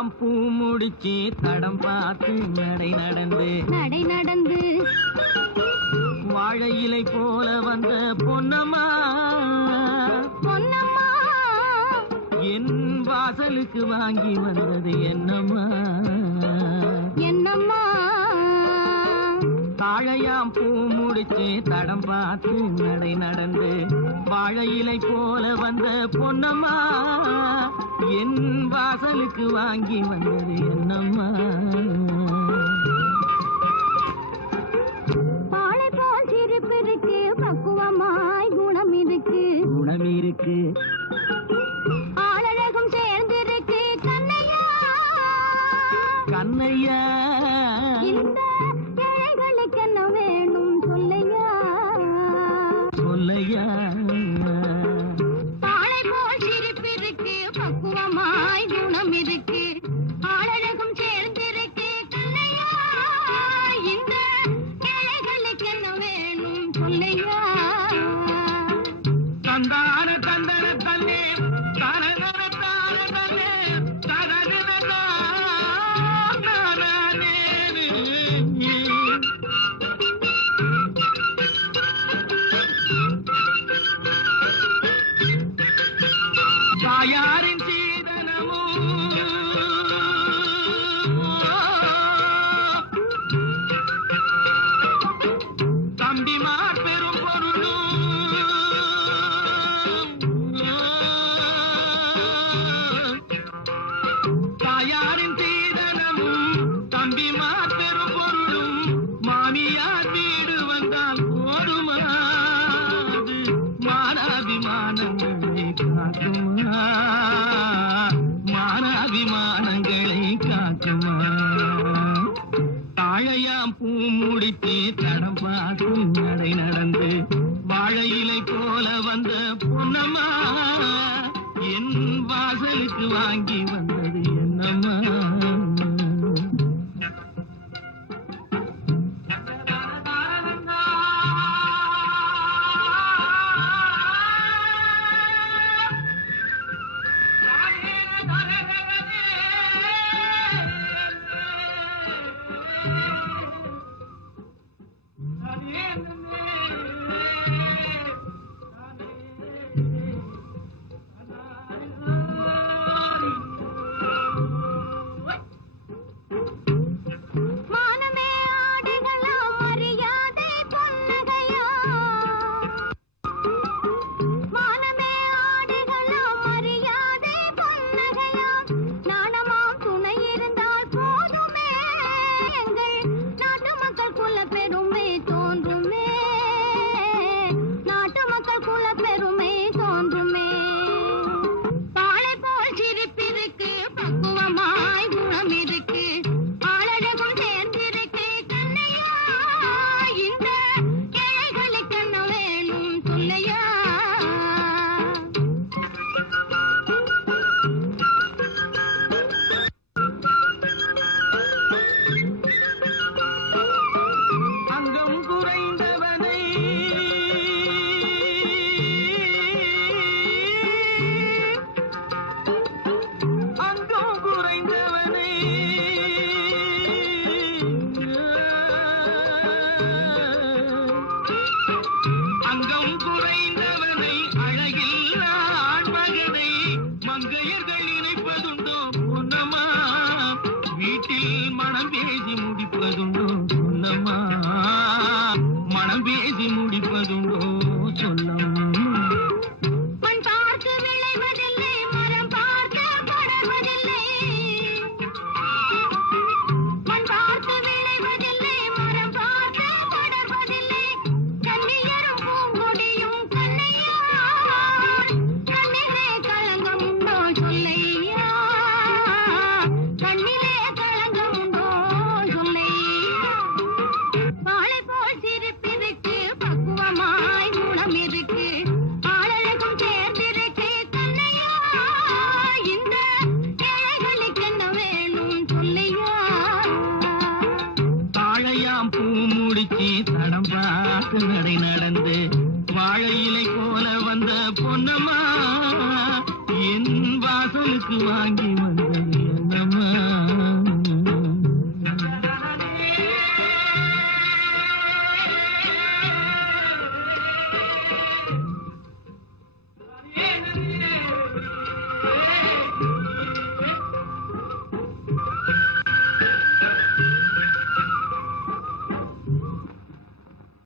வாழையாம் பூ முடிச்சு தடம் பார்த்து நடை நடந்து வாழை இலை போல வந்த பொன்னம்மா என் வாசலுக்கு வாங்கி வந்தது என்னம்மா வாழையாம் பூ முடிச்சு தடம் பார்த்து நடை நடந்து வாழை இலை போல வந்த பொன்னம்மா என் வாசலுக்கு வாங்கி வந்தது என்னம்மா வாழை போல் சிரிப்பு இருக்கு பக்குவமாய் குணம் இருக்கு ஆளழகும் சேர்ந்திருக்கு கண்ணையா இந்த ஏழைகளுக்கு என்ன வேணும் சொல்லையா வாழை போல் சிரிப்பு இருக்கு பக்குவமாய் குணம் இருக்கு ஆளழகும் சேர்ந்திருக்கு கண்ணையா இந்த ஏழைகளுக்கு என்ன வேணும் சொல்லையா தந்தான தந்தன தன்னே தரதர தான தன்னே தரதர தானே தாயாரின் சீதனமும் தம்பிமார் பெரும் பொருளும் தாயாரின் சீதனமும் தம்பிமார் பெரும் பொருளும் மாமியார் வீடு வந்தால் போதுமாது மானாபிமானங்களை காக்குமா மானாபிமானங்களை காக்குமா தாழையாம் பூ முடித்து தடம் பார்த்து நடை நடந்து வாழை இலை போல வந்த பொன்னம்மா என் வாசலுக்கு வாங்கி வந்தது என்னம்மா நடை நடந்து வாழை இலை போல வந்த பொன்னம்மா என் வாசலுக்கு வாங்கி வந்த